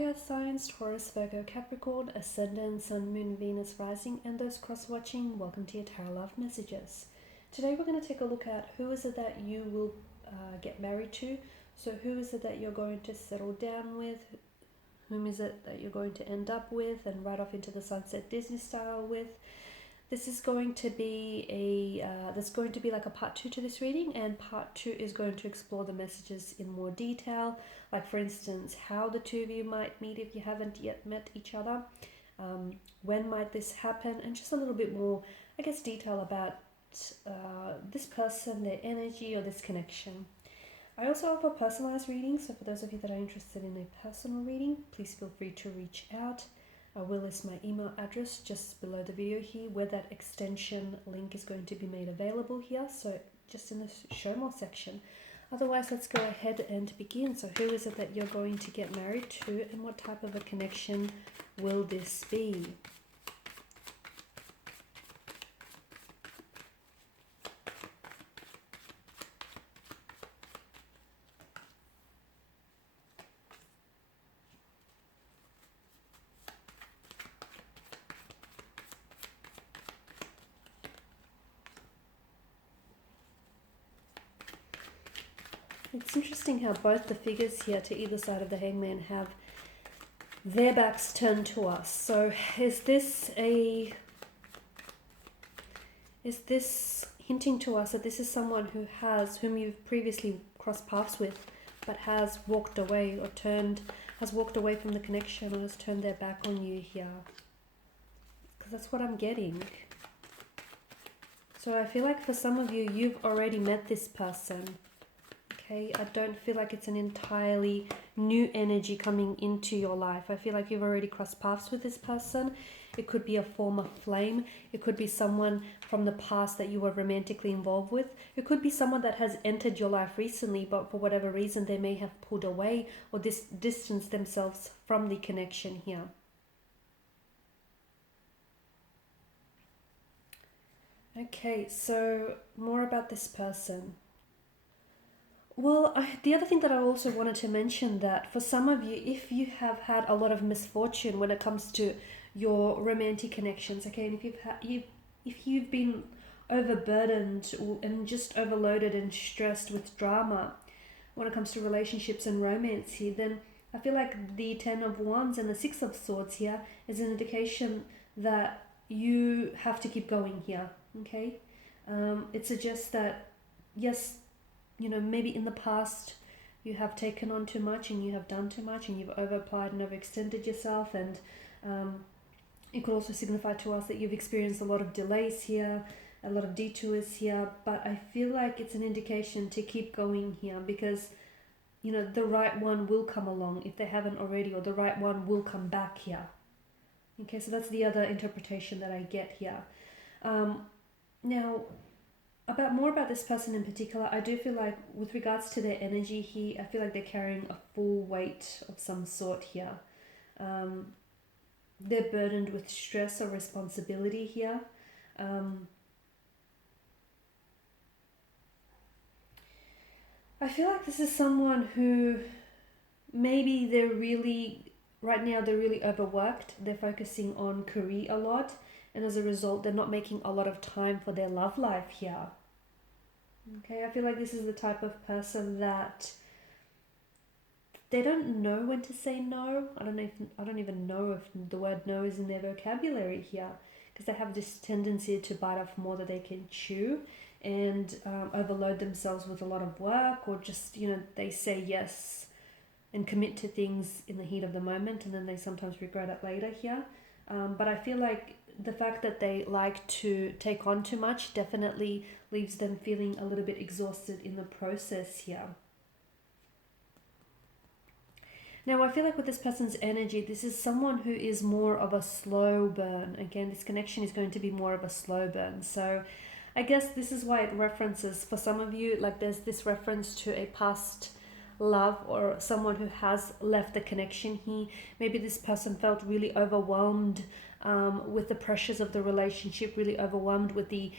Earth signs, Taurus, Virgo, Capricorn, Ascendant, Sun, Moon, Venus, Rising, and those cross-watching, welcome to your Tarot Love Messages. Today we're going to take a look at who is it that you will get married to. So who is it that you're going to settle down with? Whom is it that you're going to end up with and ride off into the sunset Disney style with? This is going to be there's going to be like a part 2 to this reading, and part 2 is going to explore the messages in more detail, like for instance how the two of you might meet if you haven't yet met each other, when might this happen, and just a little bit more, I guess, detail about this person, their energy, or this connection. I also offer personalized readings, so for those of you that are interested in a personal reading, please feel free to reach out. I will list my email address just below the video here, where that extension link is going to be made available here, so just in the show more section. Otherwise, let's go ahead and begin. So who is it that you're going to get married to, and what type of a connection will this be? It's interesting how both the figures here to either side of the Hangman have their backs turned to us. So is this hinting to us that this is someone whom you've previously crossed paths with, but has walked away or has walked away from the connection, or has turned their back on you here? Because that's what I'm getting. So I feel like for some of you, you've already met this person. I don't feel like it's an entirely new energy coming into your life. I feel like you've already crossed paths with this person. It could be a former flame. It could be someone from the past that you were romantically involved with. It could be someone that has entered your life recently, but for whatever reason they may have pulled away or distanced themselves from the connection here. Okay, so more about this person. Well, the other thing that I also wanted to mention, that for some of you, if you have had a lot of misfortune when it comes to your romantic connections, okay, and if you've been overburdened and just overloaded and stressed with drama when it comes to relationships and romance here, then I feel like the 10 of Wands and the 6 of Swords here is an indication that you have to keep going here, okay? It suggests that, yes, you know, maybe in the past you have taken on too much and you have done too much and you've overapplied and overextended yourself, and it could also signify to us that you've experienced a lot of delays here, a lot of detours here, but I feel like it's an indication to keep going here, because, you know, the right one will come along if they haven't already, or the right one will come back here. Okay, so that's the other interpretation that I get here. Now, more about this person in particular, I do feel like with regards to their energy here, I feel like they're carrying a full weight of some sort here. They're burdened with stress or responsibility here. I feel like this is someone who maybe right now they're really overworked. They're focusing on career a lot, and as a result, they're not making a lot of time for their love life here. Okay, I feel like this is the type of person that they don't know when to say no. I don't even know if the word no is in their vocabulary here, because they have this tendency to bite off more than they can chew, and overload themselves with a lot of work, or just, you know, they say yes and commit to things in the heat of the moment, and then they sometimes regret it later here. But I feel like the fact that they like to take on too much definitely leaves them feeling a little bit exhausted in the process here. Now, I feel like with this person's energy, this is someone who is more of a slow burn. Again, this connection is going to be more of a slow burn. So I guess this is why it references, for some of you, like there's this reference to a past love or someone who has left the connection here. Maybe this person felt really overwhelmed with the pressures of the relationship, really overwhelmed with the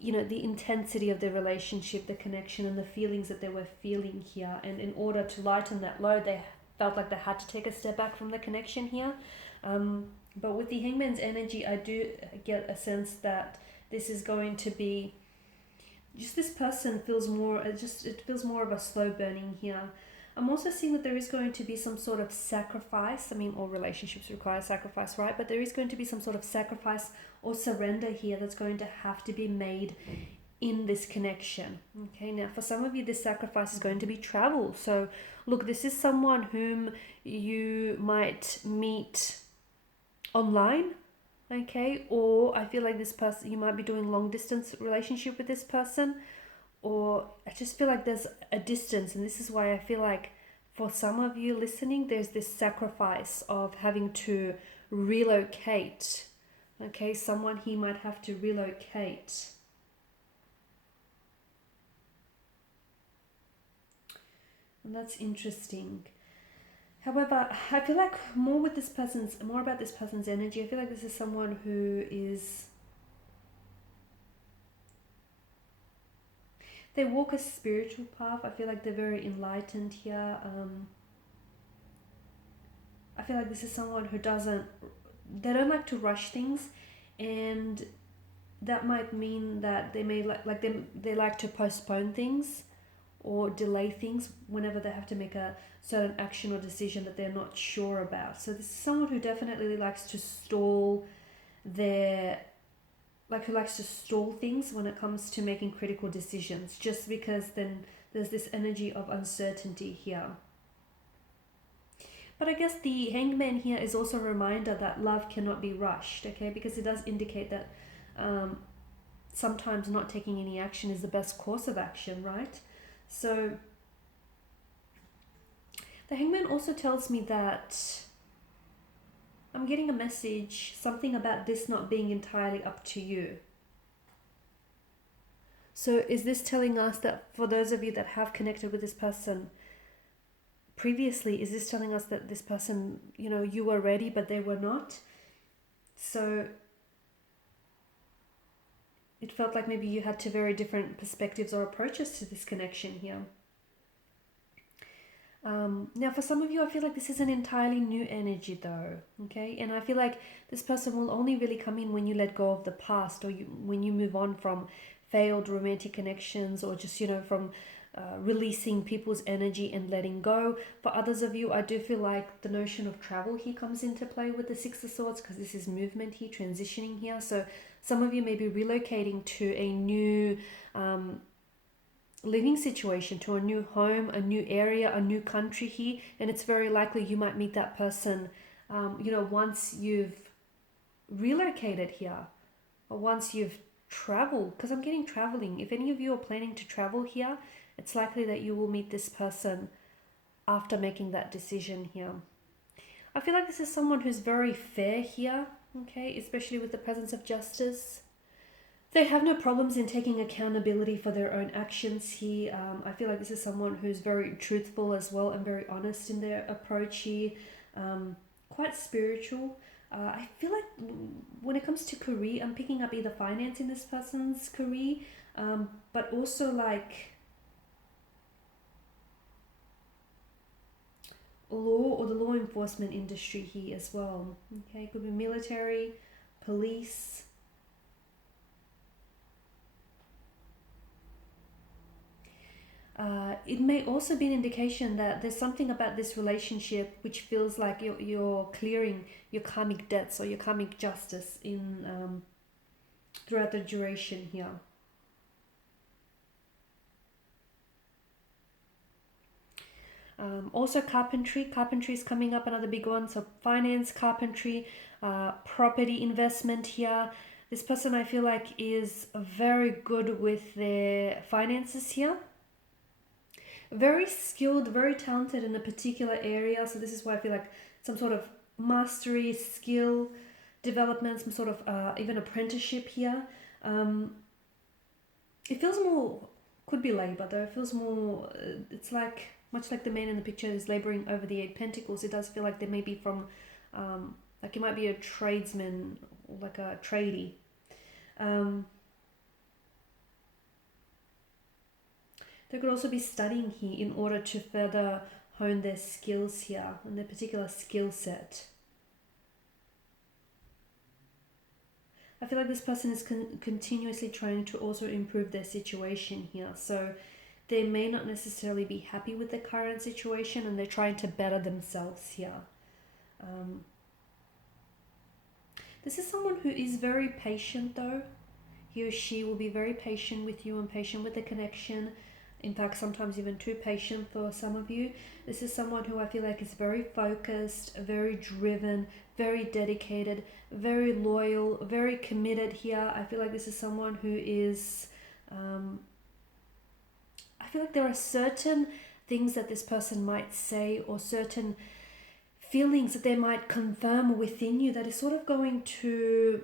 intensity of the relationship, the connection, and the feelings that they were feeling here. And in order to lighten that load, they felt like they had to take a step back from the connection here. But with the Hangman's energy, I do get a sense that this is going to be just, this person feels more, it feels more of a slow burning here. I'm also seeing that there is going to be some sort of sacrifice. I mean, all relationships require sacrifice, right? But there is going to be some sort of sacrifice or surrender here that's going to have to be made in this connection. Okay, now for some of you, this sacrifice is going to be travel. So look, this is someone whom you might meet online, okay, or I feel like this person, you might be doing long distance relationship with this person, or I just feel like there's a distance. And this is why I feel like for some of you listening, there's this sacrifice of having to relocate. Okay, someone he might have to relocate. And that's interesting. However, I feel like more about this person's energy. I feel like this is someone who is, they walk a spiritual path. I feel like they're very enlightened here. I feel like this is someone who they don't like to rush things, and that might mean that they may they like to postpone things or delay things whenever they have to make a certain action or decision that they're not sure about. So this is someone who definitely likes to stall who likes to stall things when it comes to making critical decisions, just because then there's this energy of uncertainty here. But I guess the Hangman here is also a reminder that love cannot be rushed, okay? Because it does indicate that sometimes not taking any action is the best course of action, right? So the Hangman also tells me that I'm getting a message, something about this not being entirely up to you. So is this telling us that for those of you that have connected with this person previously, is this telling us that this person, you were ready but they were not? So it felt like maybe you had two very different perspectives or approaches to this connection here. Now for some of you, I feel like this is an entirely new energy though, okay? And I feel like this person will only really come in when you let go of the past, or when you move on from failed romantic connections, or just, from releasing people's energy and letting go. For others of you, I do feel like the notion of travel here comes into play with the Six of Swords, because this is movement here, transitioning here. So some of you may be relocating to a new living situation, to a new home, a new area, a new country here, and it's very likely you might meet that person once you've relocated here, or once you've traveled, because I'm getting traveling. If any of you are planning to travel here, it's likely that you will meet this person after making that decision here. I feel like this is someone who's very fair here, okay, especially with the presence of justice. They have no problems in taking accountability for their own actions here. I feel like this is someone who's very truthful as well, and very honest in their approach here. Quite spiritual. I feel like when it comes to career, I'm picking up either finance in this person's career, but also like law or the law enforcement industry here as well. Okay, it could be military, police. It may also be an indication that there's something about this relationship which feels like you're clearing your karmic debts or your karmic justice in throughout the duration here. Also carpentry is coming up, another big one. So finance, carpentry, property investment here. This person, I feel like, is very good with their finances here. Very skilled, very talented in a particular area. So this is why I feel like some sort of mastery, skill development, some sort of even apprenticeship here. It feels more, could be labor though. It feels more, it's like, much like the man in the picture is laboring over the 8 pentacles. It does feel like they may be from, like it might be a tradesman, like a tradie. They could also be studying here in order to further hone their skills here and their particular skill set. I feel like this person is continuously trying to also improve their situation here. So they may not necessarily be happy with the current situation and they're trying to better themselves here. This is someone who is very patient though. He or she will be very patient with you and patient with the connection. In fact, sometimes even too patient for some of you. This is someone who I feel like is very focused, very driven, very dedicated, very loyal, very committed here. I feel like this is someone who is... I feel like there are certain things that this person might say or certain feelings that they might confirm within you that is sort of going to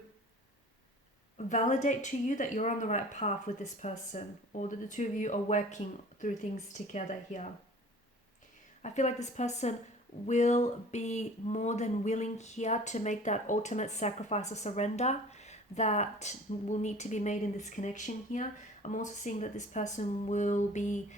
validate to you that you're on the right path with this person, or that the two of you are working through things together here. I feel like this person will be more than willing here to make that ultimate sacrifice or surrender that will need to be made in this connection here. I'm also seeing that this person will be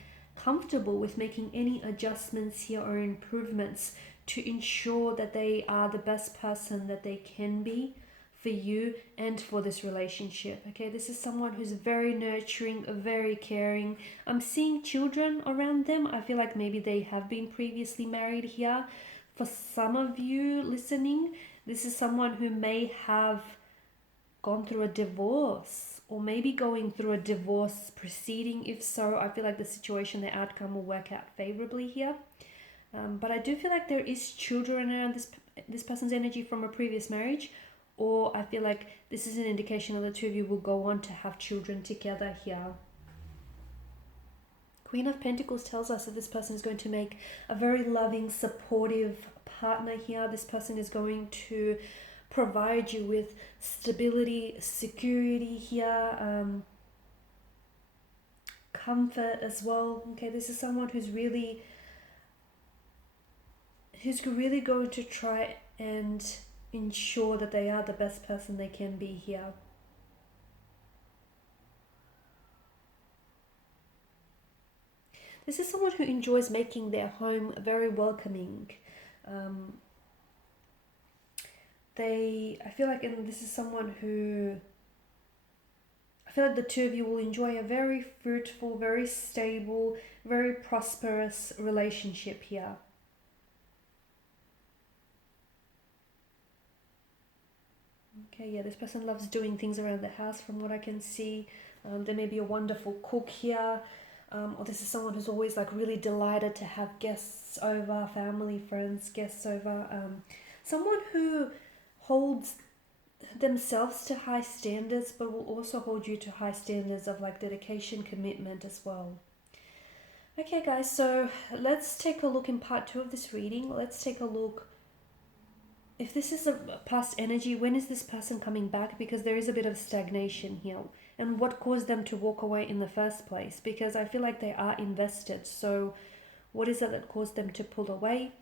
comfortable with making any adjustments here or improvements to ensure that they are the best person that they can be for you and for this relationship. Okay, this is someone who's very nurturing, very caring. I'm seeing children around them. I feel like maybe they have been previously married here. For some of you listening, this is someone who may have gone through a divorce or maybe going through a divorce proceeding. If so, I feel like the situation, the outcome will work out favorably here. But I do feel like there is children around this person's energy from a previous marriage, or I feel like this is an indication that the two of you will go on to have children together here. Queen of Pentacles tells us that this person is going to make a very loving, supportive partner here. This person is going to provide you with stability, security here, comfort as well. Okay, this is someone who's really going to try and ensure that they are the best person they can be here. This is someone who enjoys making their home very welcoming. I feel like, and this is someone who, I feel like the two of you will enjoy a very fruitful, very stable, very prosperous relationship here. Okay, yeah, this person loves doing things around the house from what I can see. There may be a wonderful cook here. Or this is someone who's always like really delighted to have guests over, family, friends, guests over. Someone who holds themselves to high standards, but will also hold you to high standards of like dedication, commitment as well. Okay guys, so let's take a look in part 2 of this reading. Let's take a look, if this is a past energy, when is this person coming back? Because there is a bit of stagnation here. And what caused them to walk away in the first place? Because I feel like they are invested. So what is it that caused them to pull away?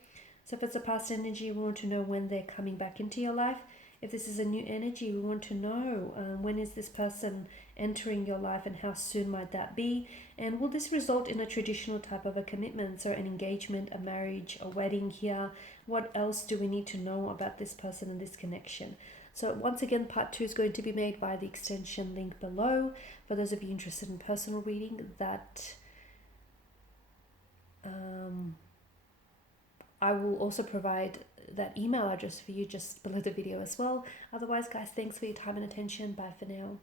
So if it's a past energy, we want to know when they're coming back into your life. If this is a new energy, we want to know when is this person entering your life and how soon might that be? And will this result in a traditional type of a commitment? So an engagement, a marriage, a wedding here. What else do we need to know about this person and this connection? So once again, part 2 is going to be made via the extension link below. For those of you interested in personal reading, that I will also provide that email address for you just below the video as well. Otherwise, guys, thanks for your time and attention. Bye for now.